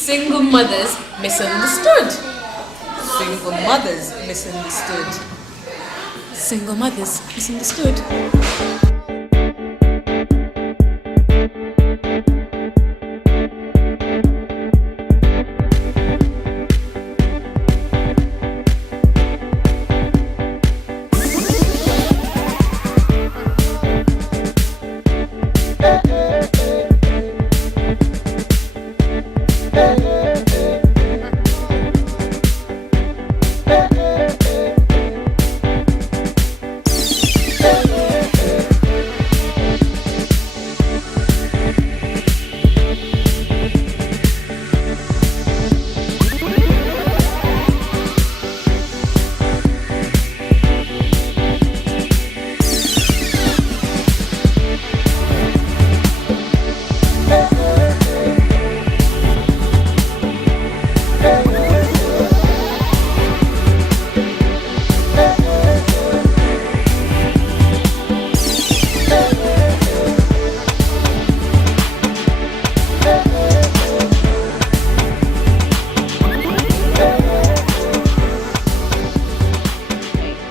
Single mothers misunderstood. Single mothers misunderstood. Single mothers misunderstood.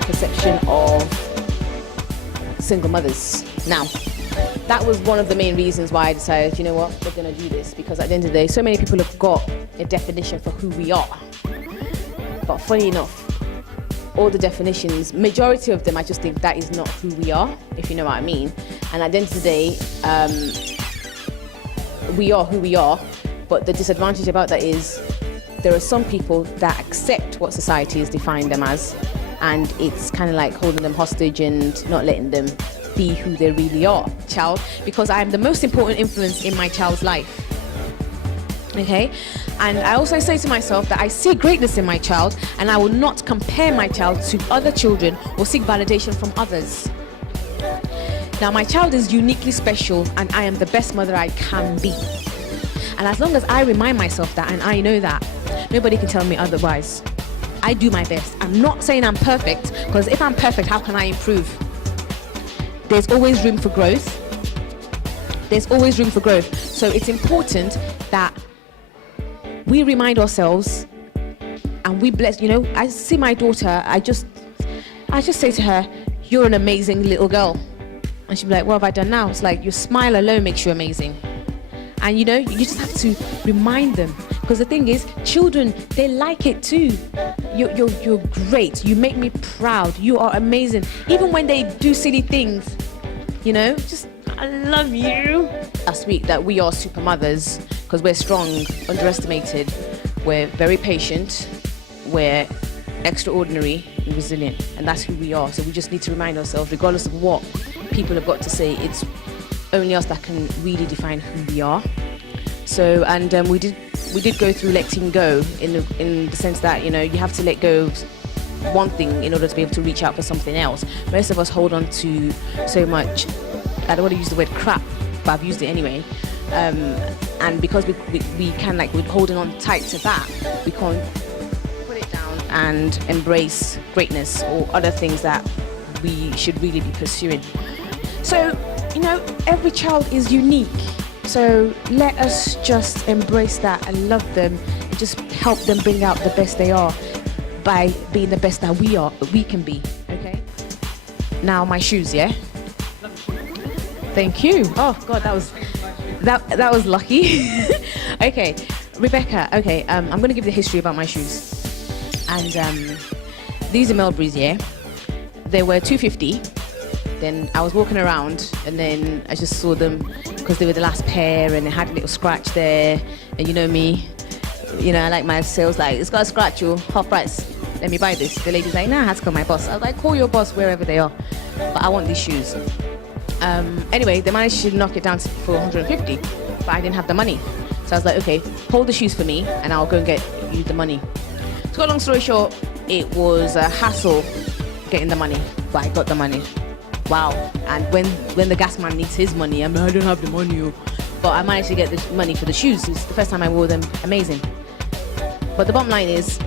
Perception of single mothers. Now, that was one of the main reasons why I decided, you know what, we're going to do this, because at the end of the day, so many people have got a definition for who we are. But funny enough, all the definitions, majority of them, I just think that is not who we are, if you know what I mean. And at the end of the day, we are who we are, but the disadvantage about that is there are some people that accept what society has defined them as, and it's kind of like holding them hostage and not letting them be who they really are, child, because I am the most important influence in my child's life. Okay, and I also say to myself that I see greatness in my child, and I will not compare my child to other children or seek validation from others. Now, my child is uniquely special, and I am the best mother I can be. And as long as I remind myself that, and I know that, nobody can tell me otherwise. I do my best. I'm not saying I'm perfect, because if I'm perfect, how can I improve? There's always room for growth. There's always room for growth. So it's important that we remind ourselves and we bless, you know, I see my daughter, I just say to her, you're an amazing little girl. And she'll be like, what have I done now? It's like, your smile alone makes you amazing. And you know, you just have to remind them. Because the thing is, children, they like it too. You're great. You make me proud. You are amazing. Even when they do silly things, you know, just, I love you. Last week that we are super mothers because we're strong, underestimated. We're very patient. We're extraordinary and resilient. And that's who we are. So we just need to remind ourselves, regardless of what people have got to say, it's only us that can really define who we are. So, and we did go through letting go in the sense that, you know, you have to let go of one thing in order to be able to reach out for something else. Most of us hold on to so much, I don't want to use the word crap, but I've used it anyway. And because we can, like, we're holding on tight to that, we can't put it down and embrace greatness or other things that we should really be pursuing. So, you know, every child is unique. So let us just embrace that and love them and just help them bring out the best they are by being the best that we can be, okay? Now my shoes, yeah? Thank you. Oh God, that was lucky. Okay, Rebecca, okay, I'm gonna give the history about my shoes. And these are Melburys, yeah? They were $250. Then I was walking around and then I just saw them because they were the last pair and it had a little scratch there. And you know me, you know, I like my sales, like, it's got a scratch, you half price, let me buy this. The lady's like, nah, I had to call my boss. I was like, call your boss wherever they are, but I want these shoes. Anyway, they managed to knock it down for 150, but I didn't have the money. So I was like, okay, hold the shoes for me and I'll go and get you the money. To cut a long story short, it was a hassle getting the money, but I got the money. Wow. And when the gas man needs his money, I'm like, I don't have the money. But I managed to get the money for the shoes. It's the first time I wore them. Amazing. But the bottom line is,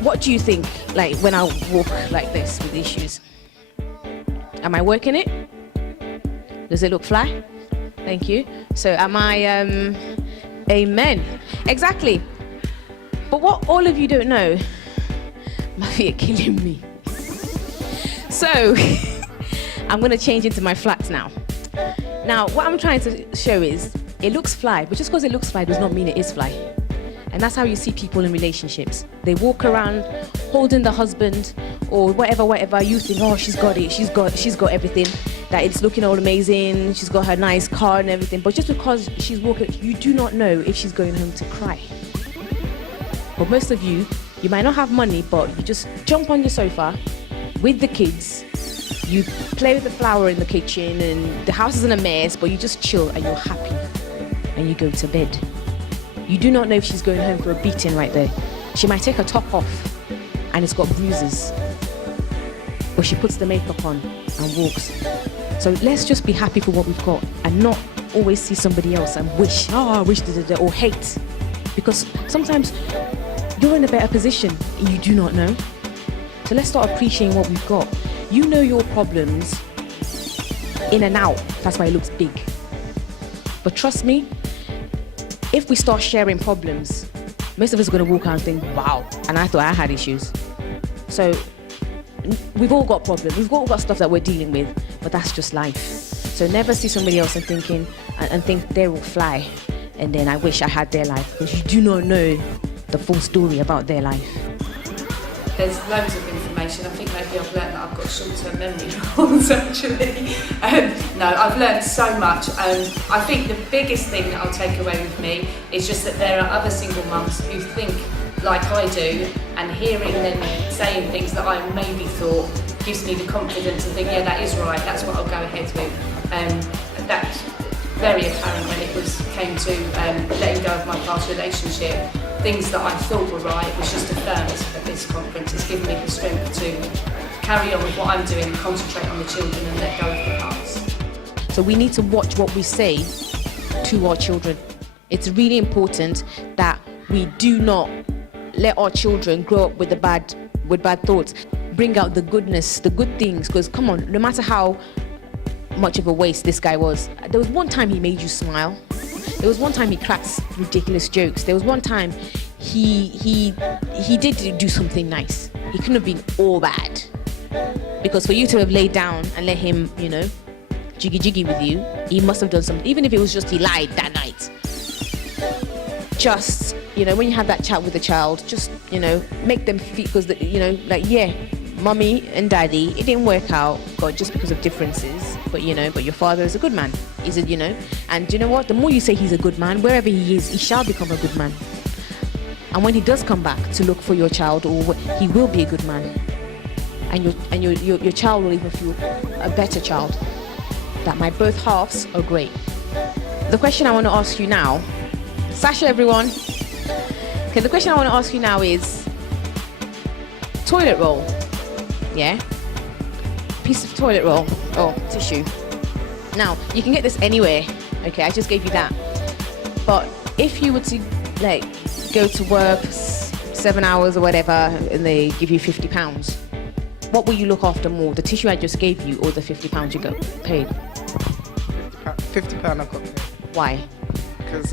what do you think, like, when I walk like this with these shoes? Am I working it? Does it look fly? Thank you. So am I Amen. Exactly. But what all of you don't know, Mafi are killing me. So, I'm going to change into my flats now. Now, what I'm trying to show is, it looks fly, but just because it looks fly does not mean it is fly. And that's how you see people in relationships. They walk around holding the husband or whatever. You think, oh, she's got it. She's got everything. That it's looking all amazing. She's got her nice car and everything. But just because she's walking, you do not know if she's going home to cry. But most of you might not have money, but you just jump on your sofa with the kids. You play with the flower in the kitchen and the house is in a mess, but you just chill and you're happy. And you go to bed. You do not know if she's going home for a beating right there. She might take her top off and it's got bruises. But she puts the makeup on and walks. So let's just be happy for what we've got and not always see somebody else and wish, I wish, or hate. Because sometimes you're in a better position and you do not know. So let's start appreciating what we've got. You know your problems in and out. That's why it looks big. But trust me, if we start sharing problems, most of us are going to walk out and think, wow, and I thought I had issues. So we've all got problems. We've all got stuff that we're dealing with, but that's just life. So never see somebody else and think they're all fly. And then I wish I had their life, because you do not know the full story about their life. There's loads of information. I think maybe I've learned that I've got short-term memory loss actually. No, I've learned so much. I think the biggest thing that I'll take away with me is just that there are other single mums who think like I do, and hearing them saying things that I maybe thought gives me the confidence to think, yeah, that is right, that's what I'll go ahead with. That's very apparent when it came to letting go of my past relationship. Things that I thought were right was just affirmed at this conference. It's given me the strength to carry on with what I'm doing, concentrate on the children and let go of the past. So we need to watch what we say to our children. It's really important that we do not let our children grow up with bad thoughts. Bring out the goodness, the good things, because come on, no matter how much of a waste this guy was, there was one time he made you smile. There was one time he cracked ridiculous jokes. There was one time he did do something nice. He couldn't have been all bad. Because for you to have laid down and let him, jiggy with you, he must have done something. Even if it was just he lied that night. Just, when you have that chat with the child, just, make them feel, because, yeah, mummy and daddy, it didn't work out, God, just because of differences. But your father is a good man. Is it, And do you know what? The more you say he's a good man, wherever he is, he shall become a good man. And when he does come back to look for your child, he will be a good man. And your child will even feel a better child. That my both halves are great. The question I want to ask you now, Sasha, everyone. Okay, the question I want to ask you now is toilet roll. Yeah? Piece of toilet roll or tissue. Now, you can get this anywhere. Okay, I just gave you that. But if you were to go to work 7 hours or whatever and they give you £50, what will you look after more? The tissue I just gave you or the £50 you got paid? £50 I've got paid. Why? Because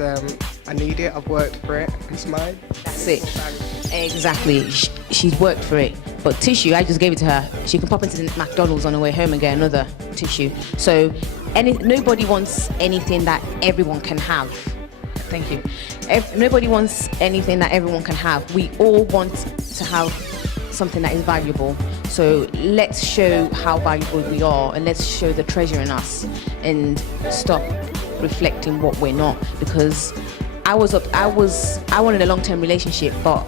I need it, I've worked for it, it's mine. That's it. Exactly. She's worked for it. But tissue, I just gave it to her. She can pop into the McDonald's on her way home and get another tissue. So nobody wants anything that everyone can have. Thank you. Nobody wants anything that everyone can have. We all want to have something that is valuable. So let's show how valuable we are, and let's show the treasure in us and stop reflecting what we're not. Because I wanted a long-term relationship, but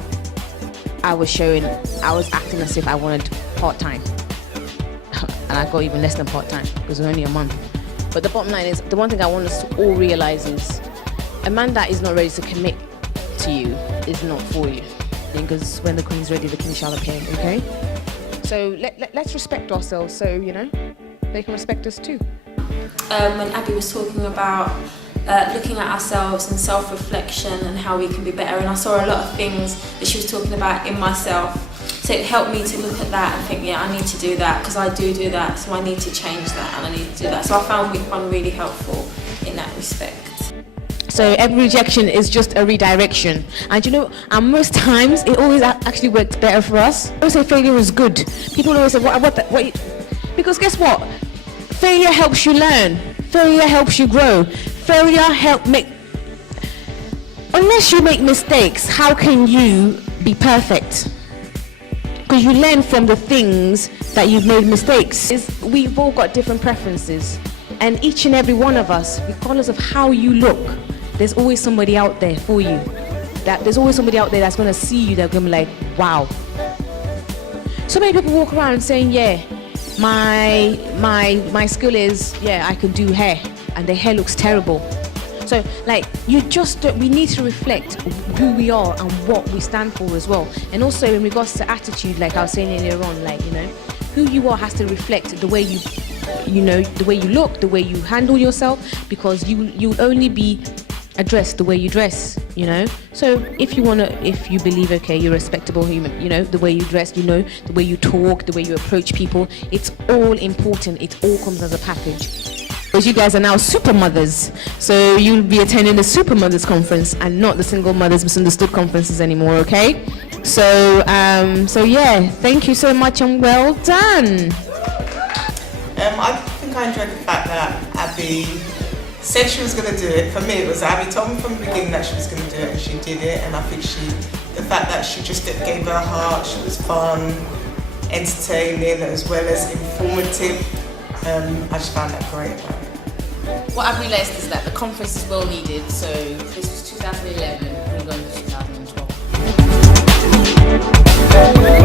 I was acting as if I wanted part-time. And I got even less than part-time because it was only a month. But the bottom line is, the one thing I want us to all realize is a man that is not ready to commit to you is not for you. Because when the queen's ready, the king shall appear, okay? So let's respect ourselves so, they can respect us too. When Abby was talking about looking at ourselves and self-reflection and how we can be better, and I saw a lot of things that she was talking about in myself, so it helped me to look at that and think, yeah, I need to do that because I do that, so I need to change that and I need to do that. So I found week one really helpful in that respect. So every rejection is just a redirection. And you know, and most times it always actually works better for us. I always say failure is good. People always say, because guess what? Failure helps you learn. Failure helps you grow. Failure unless you make mistakes, how can you be perfect? Because you learn from the things that you've made mistakes. We've all got different preferences. And each and every one of us, regardless of how you look, there's always somebody out there for you. There's always somebody out there that's going to see you, they're going to be like, wow. So many people walk around saying, yeah, my skill is, yeah, I can do hair, and their hair looks terrible. So like, we need to reflect who we are and what we stand for as well. And also in regards to attitude, like I was saying earlier on, like, you know, who you are has to reflect the way the way you look, the way you handle yourself, because you'll only be addressed the way you dress, you know. So if you believe, okay, you're a respectable human, you know, the way you dress, you know, the way you talk, the way you approach people, it's all important. It all comes as a package. Because you guys are now super mothers, so you'll be attending the Super Mothers Conference and not the Single Mothers Misunderstood conferences anymore, okay? So yeah, thank you so much and well done. I think I enjoyed the fact that Abby said she was going to do it. For me, it was Abby told me from the beginning that she was going to do it, and she did it. And I think the fact that she just gave her heart, she was fun, entertaining, as well as informative. I just found that great. What I've realised is that the conference is well needed. So this was 2011, we're going to 2012.